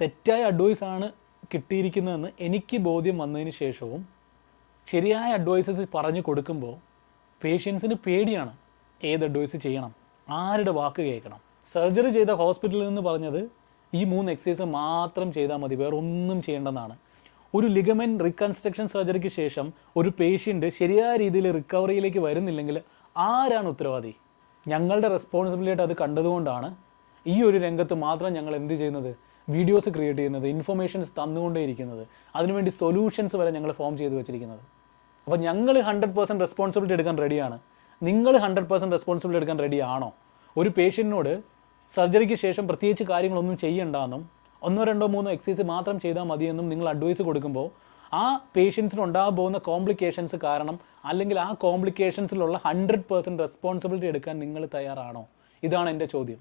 തെറ്റായ അഡ്വൈസാണ് കിട്ടിയിരിക്കുന്നതെന്ന് എനിക്ക് ബോധ്യം വന്നതിന് ശേഷവും ശരിയായ അഡ്വൈസസ് പറഞ്ഞു കൊടുക്കുമ്പോൾ പേഷ്യൻസിന് പേടിയാണ്. ഏത് അഡ്വൈസ് ചെയ്യണം, ആരുടെ വാക്ക് കേൾക്കണം. സർജറി ചെയ്ത ഹോസ്പിറ്റലിൽ നിന്ന് പറഞ്ഞത് ഈ 3 എക്സസൈസ് മാത്രം ചെയ്താൽ മതി, വേറെ ഒന്നും ചെയ്യേണ്ടെന്നാണ്. ഒരു ലിഗമെൻറ്റ് റീകൺസ്ട്രക്ഷൻ സർജറിക്ക് ശേഷം ഒരു പേഷ്യൻ്റ് ശരിയായ രീതിയിൽ റിക്കവറിയിലേക്ക് വരുന്നില്ലെങ്കിൽ ആരാണ് ഉത്തരവാദി? ഞങ്ങളുടെ റെസ്പോൺസിബിലിറ്റി അത് കണ്ടതുകൊണ്ടാണ് ഈ ഒരു രംഗത്ത് മാത്രം ഞങ്ങൾ എന്ത് ചെയ്യുന്നത്, വീഡിയോസ് ക്രിയേറ്റ് ചെയ്യുന്നത്, ഇൻഫർമേഷൻസ് തന്നുകൊണ്ടേയിരിക്കുന്നത്, അതിനുവേണ്ടി സൊല്യൂഷൻസ് വരെ ഞങ്ങൾ ഫോം ചെയ്ത് വെച്ചിരിക്കുന്നത്. അപ്പോൾ ഞങ്ങൾ 100% റെസ്പോൺസിബിലിറ്റി എടുക്കാൻ റെഡിയാണ്. നിങ്ങൾ 100% റെസ്പോൺസിബിലിറ്റി എടുക്കാൻ റെഡിയാണോ? ഒരു പേഷ്യൻറ്റിനോട് സർജറിക്ക് ശേഷം പ്രത്യേകിച്ച് കാര്യങ്ങളൊന്നും ചെയ്യണ്ടെന്നും 1, 2, 3 എക്സസൈസ് മാത്രം ചെയ്താൽ മതിയെന്നും നിങ്ങൾ അഡ്വൈസ് കൊടുക്കുമ്പോൾ ആ പേഷ്യൻസിന് ഉണ്ടാകാൻ പോകുന്ന കോംപ്ലിക്കേഷൻസ് കാരണം അല്ലെങ്കിൽ ആ കോംപ്ലിക്കേഷൻസിലുള്ള 100% റെസ്പോൺസിബിലിറ്റി എടുക്കാൻ നിങ്ങൾ തയ്യാറാണോ? ഇതാണ് എൻ്റെ ചോദ്യം.